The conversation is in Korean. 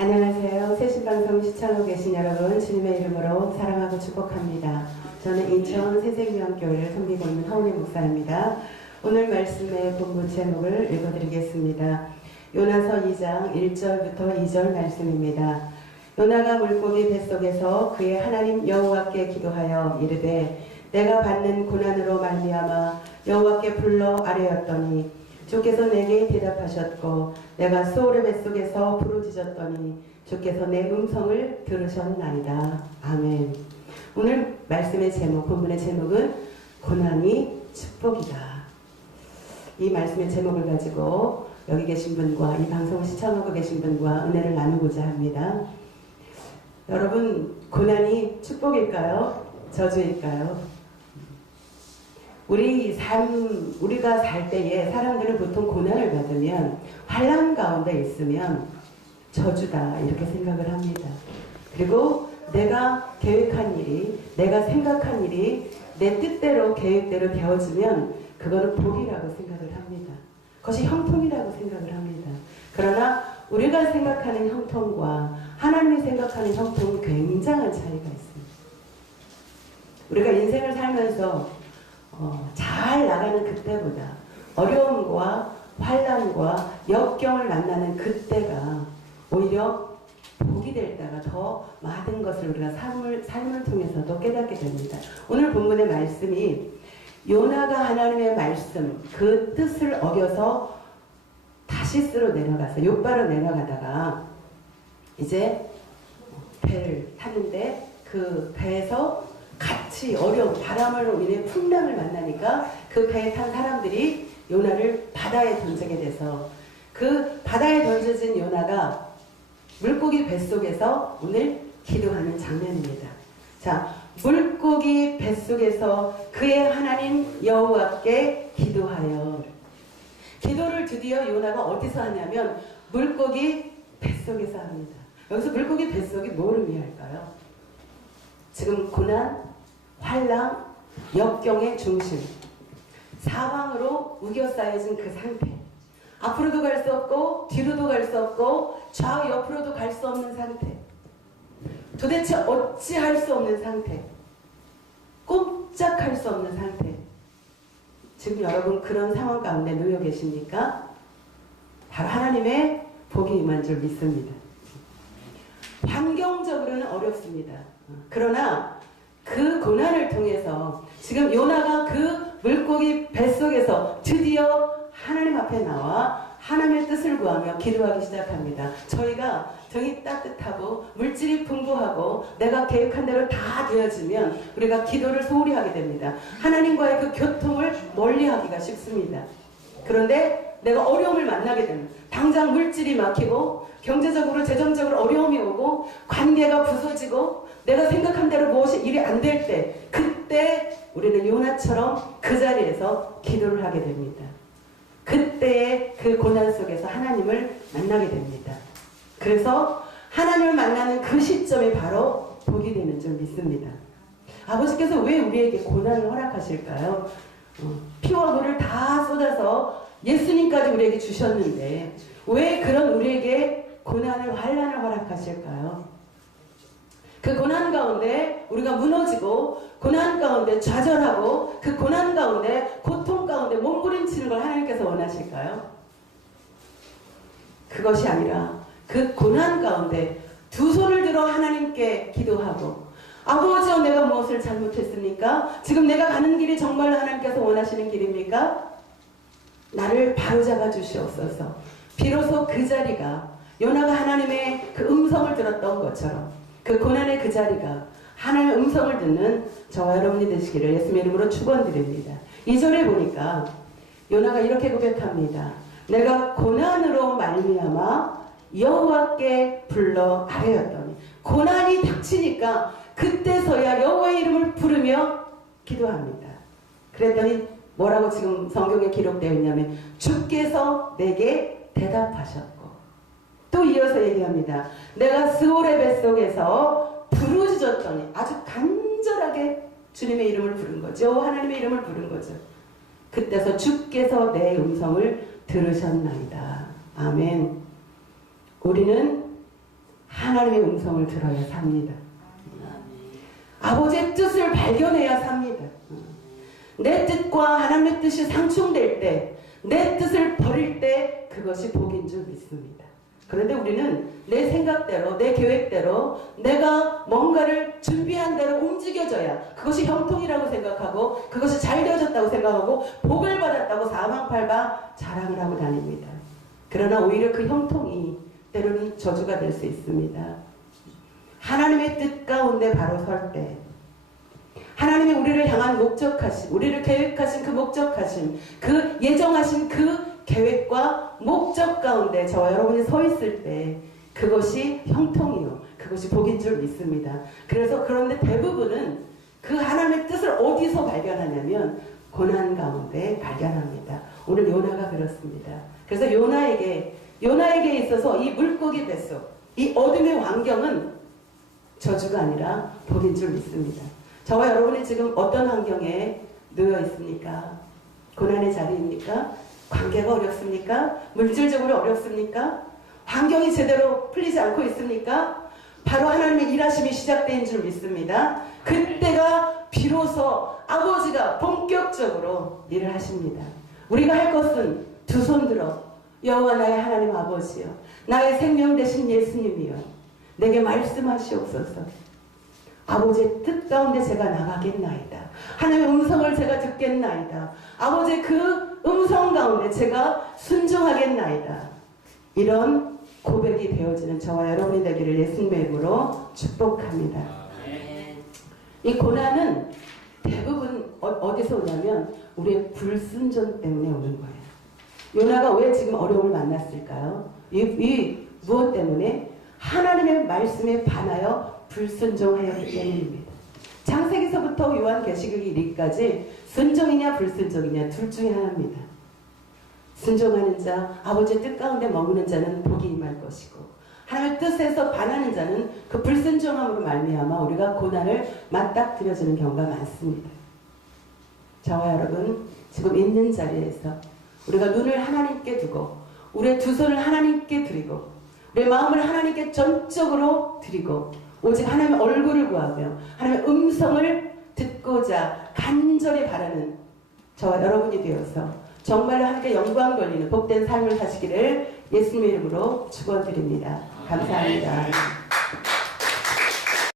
안녕하세요. 새신방송 시청하고 계신 여러분, 주님의 이름으로 사랑하고 축복합니다. 저는 인천 새생명교회를 섬기고 있는 허은혜 목사입니다. 오늘 말씀의 본문 제목을 읽어드리겠습니다. 요나서 2장 1절부터 2절 말씀입니다. 요나가 물고기 뱃속에서 그의 하나님 여호와께 기도하여 이르되 내가 받는 고난으로 말미암아 여호와께 불러 아뢰었더니 주께서 내게 대답하셨고 내가 수오르 뱃속에서 부르짖었더니 주께서 내 음성을 들으셨나이다. 아멘. 오늘 말씀의 제목, 본문의 제목은 고난이 축복이다. 이 말씀의 제목을 가지고 여기 계신 분과 이 방송을 시청하고 계신 분과 은혜를 나누고자 합니다. 여러분, 고난이 축복일까요? 저주일까요? 우리가 살 때에 사람들은 보통 고난을 받으면 환난 가운데 있으면 저주다 이렇게 생각을 합니다. 그리고 내가 계획한 일이, 내가 생각한 일이 내 뜻대로 계획대로 되어지면 그거는 복이라고 생각을 합니다. 그것이 형통이라고 생각을 합니다. 그러나 우리가 생각하는 형통과 하나님이 생각하는 형통은 굉장한 차이가 있습니다. 우리가 인생을 살면서 잘 나가는 그때보다 어려움과 환난과 역경을 만나는 그때가 오히려 복이 될 때가 더 많은 것을 우리가 삶을 통해서도 깨닫게 됩니다. 오늘 본문의 말씀이 요나가 하나님의 말씀, 그 뜻을 어겨서 다시스로 내려가서 욥바로 내려가다가 이제 배를 탔는데 그 배에서 같이 어려운 바람으로 인해 풍랑을 만나니까 그 배에 탄 사람들이 요나를 바다에 던지게 돼서 그 바다에 던져진 요나가 물고기 뱃속에서 오늘 기도하는 장면입니다. 자, 물고기 뱃속에서 그의 하나님 여호와께 기도하여. 기도를 드디어 요나가 어디서 하냐면 물고기 뱃속에서 합니다. 여기서 물고기 뱃속이 뭘 의미할까요? 지금 고난, 환난, 역경의 중심, 사방으로 우겨싸여진 그 상태, 앞으로도 갈 수 없고 뒤로도 갈 수 없고 좌우 옆으로도 갈 수 없는 상태, 도대체 어찌할 수 없는 상태, 꼼짝할 수 없는 상태. 지금 여러분 그런 상황 가운데 놓여 계십니까? 바로 하나님의 복이 임한 줄 믿습니다. 환경적으로는 어렵습니다. 그러나 그 고난을 통해서 지금 요나가 그 물고기 뱃속에서 드디어 하나님 앞에 나와 하나님의 뜻을 구하며 기도하기 시작합니다. 저희가 정이 따뜻하고 물질이 풍부하고 내가 계획한 대로 다 되어지면 우리가 기도를 소홀히 하게 됩니다. 하나님과의 그 교통을 멀리하기가 쉽습니다. 그런데 내가 어려움을 만나게 되면 당장 물질이 막히고 경제적으로 재정적으로 어려움이 오고 관계가 부서지고 내가 생각한 대로 무엇이 일이 안 될 때 그때 우리는 요나처럼 그 자리에서 기도를 하게 됩니다. 그때의 그 고난 속에서 하나님을 만나게 됩니다. 그래서 하나님을 만나는 그 시점이 바로 복이 되는 줄 믿습니다. 아버지께서 왜 우리에게 고난을 허락하실까요? 피와 물을 다 쏟아서 예수님까지 우리에게 주셨는데 왜 그런 우리에게 고난을 환난을 허락하실까요? 그 고난 가운데 우리가 무너지고 고난 가운데 좌절하고 그 고난 가운데 고통 가운데 몸부림치는 걸 하나님께서 원하실까요? 그것이 아니라 그 고난 가운데 두 손을 들어 하나님께 기도하고 아버지여 내가 무엇을 잘못했습니까? 지금 내가 가는 길이 정말 하나님께서 원하시는 길입니까? 나를 바로잡아 주시옵소서. 비로소 그 자리가 요나가 하나님의 그 음성을 들었던 것처럼 그 고난의 그 자리가 하나님의 음성을 듣는 저와 여러분이 되시기를 예수님의 이름으로 축원드립니다. 2절에 보니까 요나가 이렇게 고백합니다. 내가 고난으로 말미암아 여호와께 불러 아뢰었더니 고난이 닥치니까 그때서야 여호와의 이름을 부르며 기도합니다. 그랬더니 뭐라고 지금 성경에 기록되어 있냐면 주께서 내게 대답하셨고 또 이어서 얘기합니다. 내가 스올의 뱃속에서 부르짖었더니 아주 간절하게 주님의 이름을 부른 거죠. 하나님의 이름을 부른 거죠. 그때서 주께서 내 음성을 들으셨나이다. 아멘. 우리는 하나님의 음성을 들어야 삽니다. 아버지의 뜻을 발견해야 삽니다. 내 뜻과 하나님의 뜻이 상충될 때, 내 뜻을 버릴 때 그것이 복인 줄 믿습니다. 그런데 우리는 내 생각대로, 내 계획대로, 내가 뭔가를 준비한 대로 움직여져야 그것이 형통이라고 생각하고, 그것이 잘 되어졌다고 생각하고, 복을 받았다고 사망팔바 자랑을 하고 다닙니다. 그러나 오히려 그 형통이 때로는 저주가 될 수 있습니다. 하나님의 뜻 가운데 바로 설 때, 하나님이 우리를 향한 목적하신, 우리를 계획하신 그 목적하신, 그 예정하신 그 계획과 목적 가운데 저와 여러분이 서 있을 때 그것이 형통이요, 그것이 복인 줄 믿습니다. 그래서 그런데 대부분은 그 하나님의 뜻을 어디서 발견하냐면 고난 가운데 발견합니다. 오늘 요나가 그렇습니다. 그래서 요나에게 있어서 이 물고기 뱃속, 이 어둠의 환경은 저주가 아니라 복인 줄 믿습니다. 저와 여러분이 지금 어떤 환경에 놓여 있습니까? 고난의 자리입니까? 관계가 어렵습니까? 물질적으로 어렵습니까? 환경이 제대로 풀리지 않고 있습니까? 바로 하나님의 일하심이 시작된 줄 믿습니다. 그때가 비로소 아버지가 본격적으로 일을 하십니다. 우리가 할 것은 두 손 들어 여호와 나의 하나님 아버지여, 나의 생명 되신 예수님이여, 내게 말씀하시옵소서. 아버지의 뜻 가운데 제가 나가겠나이다. 하나님의 음성을 제가 듣겠나이다. 아버지의 그 음성 가운데 제가 순종하겠나이다. 이런 고백이 되어지는 저와 여러분이 되기를 예수님의 이름으로 축복합니다. 이 고난은 대부분 어디서 오냐면 우리의 불순종 때문에 오는 거예요. 요나가 왜 지금 어려움을 만났을까요? 이 무엇 때문에? 하나님의 말씀에 반하여 불순종하였기 때문입니다. 창세기서부터 요한계시록 이르기까지 순종이냐 불순종이냐 둘 중에 하나입니다. 순종하는 자, 아버지의 뜻 가운데 머무는 자는 복이 임할 것이고, 하나님의 뜻에서 반하는 자는 그 불순종함으로 말미암아 우리가 고난을 맞닥뜨려지는 경우가 많습니다. 저와 여러분 지금 있는 자리에서 우리가 눈을 하나님께 두고, 우리의 두 손을 하나님께 드리고, 우리의 마음을 하나님께 전적으로 드리고, 오직 하나님의 얼굴을 구하며 하나님의 음성을 듣고자 간절히 바라는 저와 여러분이 되어서 정말로 함께 영광 돌리는 복된 삶을 사시기를 예수님의 이름으로 축원드립니다. 감사합니다.